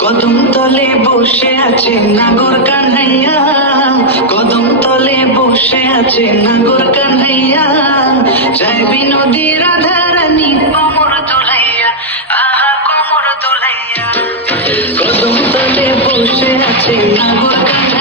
কদম তলে বসে আছে নাগর কানহাইয়া, কদম তলে বসে আছে নাগর কানহাইয়া, চাইবি নদী রাধা রানী কোমর দোলাইয়া, আহা কোমর দোলাইয়া। কদম তলে বসে আছে নাগর কানহাইয়া।